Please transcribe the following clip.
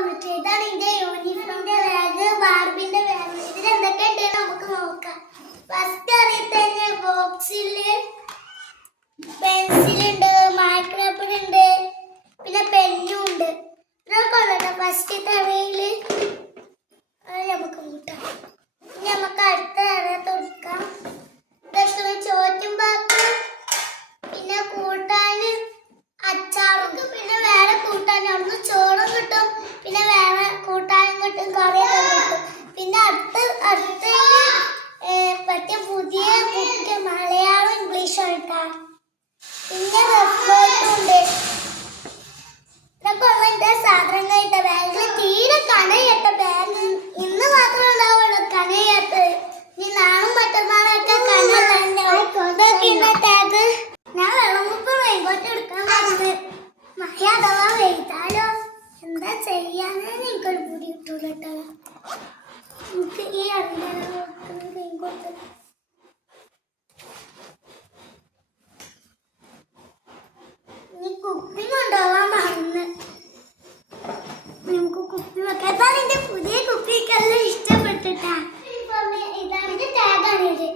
വന്നിട്ട് ഇതാണ് എന്റെ യൂണിഫോമിന്റെ ബാഗ് ബാർബിന്റെ ബാഗ് ഇതിൽ എന്തൊക്കെ ഉണ്ടെന്ന് നമുക്ക് നോക്കാം. ഫസ്റ്റ് അറിയത്തന്നെ ബോക്സിൽ കുപ്പി കൊണ്ടുപോവാൻ മറന്ന്. നമുക്ക് കുപ്പി വെക്കാം. അതാണ് എന്റെ പുതിയ കുപ്പിക്കെല്ലാം ഇഷ്ടപ്പെട്ടിട്ടാ. ഇതാണ് ടാഗാണിത്.